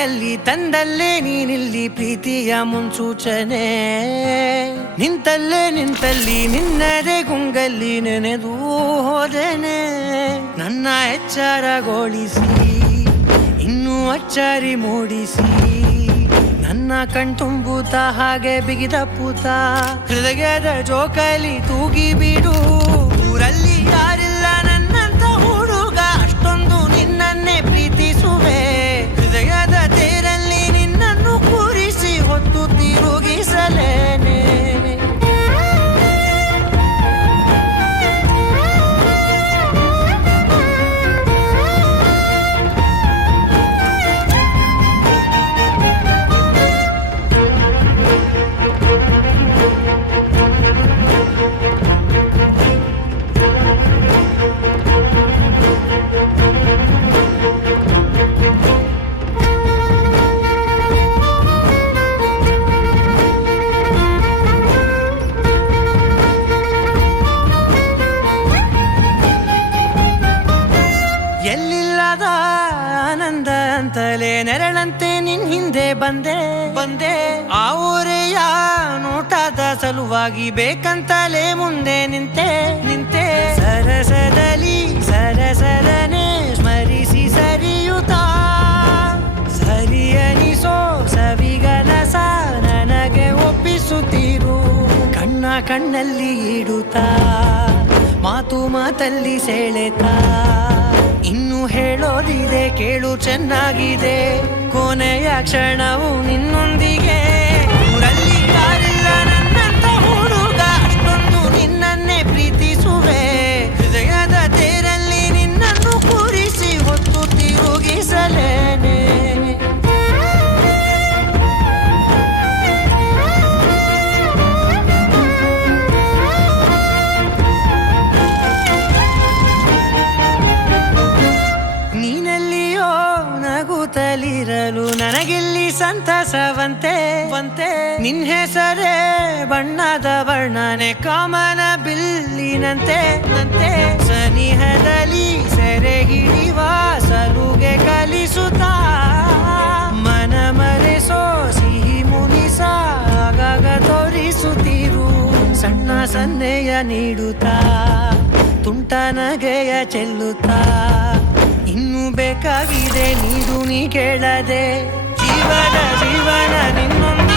ಕೈಯಲ್ಲಿ ತಂದಲ್ಲೇ ನೀನಿಲ್ಲಿ ಪ್ರೀತಿಯ ಮುನ್ಸೂಚನೆ ನಿಂತಲ್ಲಿ ನಿನ್ನದೇ ಗುಂಗಲ್ಲಿ ನೆನೆದು ಹೋದೆನೆ ನನ್ನ ಎಚ್ಚರಗೊಳಿಸಿ ಇನ್ನೂ ಅಚ್ಚರಿ ಮೂಡಿಸಿ ನನ್ನ ಕಣ್ತುಂಬುತ್ತ ಹಾಗೆ ಬಿಗಿದ ಪೂತ ಹೃದಯದ ಜೋಕಾಲಿ ತೂಗಿ ಬಿಡು ಊರಲ್ಲಿ ಯಾರಿಲ್ಲ ನನ್ನಂತ ಹುಡುಗ ಅಷ್ಟೊಂದು ನಿನ್ನನ್ನೇ ಪ್ರೀತಿಸುವೆ ಹೃದಯದ ತೇರಲ್ಲಿ ನಿನ್ನನ್ನು ಕೂರಿಸಿ ಹೊತ್ತು ತಿರುಗಿಸಲೇನೆ ಎಲ್ಲಿಲ್ಲದ ಆನಂದ ಅಂತಲೇ ನೆರಳಂತೆ ನಿನ್ ಹಿಂದೆ ಬಂದೆ ಆ ಊರೆಯ ನೋಟದ ಸಲುವಾಗಿ ಬೇಕಂತಲೇ ಮುಂದೆ ನಿಂತೆ ಸರಸದಲ್ಲಿ ಸರಸರನೆ ಸ್ಮರಿಸಿ ಸರಿಯುತ್ತಾ ಸರಿಯನಿಸೋ ಸವಿಗನಸ ನನಗೆ ಒಪ್ಪಿಸುತ್ತೀರು ಕಣ್ಣಲ್ಲಿ ಇಡುತ್ತಾ ಮಾತಲ್ಲಿ ಸೆಳೆತಾ ಇನ್ನು ಹೇಳೋದಿದೆ ಕೇಳು ಚೆನ್ನಾಗಿದೆ ಕೊನೆಯ ಕ್ಷಣವು ನಿನ್ನೊಂದಿಗೆ ಊರಲ್ಲಿ ಯಾರಿಲ್ಲ ನನ್ನಂತ ಹುಡುಗ ಅಷ್ಟೊಂದು ನಿನ್ನನ್ನೇ ಪ್ರೀತಿಸುವೆ ಹೃದಯದ ತೇರಲ್ಲಿ ನಿನ್ನನ್ನು ಕೂರಿಸಿ ಹೊತ್ತು ತಿರುಗಿಸಲೇನೆ ನಗುತ್ತಲಿರಲು ನನಗಿಲ್ಲಿ ಸಂತಸವಂತೆ ನಿನ್ ಹೆಸರೇ ಬಣ್ಣದ ವರ್ಣನೆ ಕಾಮನ ಬಿಲ್ಲಿನಂತೆ ಸನಿಹದಲ್ಲಿ ಸೆರೆ ಹಿಡಿಯುವ ಸಲುಗೆ ಕಲಿಸುತ್ತಾ ಮನ ಮರೆಸೋ ಸಿಹಿ ಮುನಿಸ ಆಗಾಗ ತೋರಿಸುತ್ತಿರು ಸಣ್ಣ ಸನ್ನೆಯ ನೀಡುತ್ತಾ ತುಂಟ ನಗೆಯ ಚೆಲ್ಲುತ್ತಾ ಇನ್ನು ಬೇಕಾಗಿದೆ ನೀ ಕೇಳದೆ ಜೀವನ ನಿನ್ನೊಂದು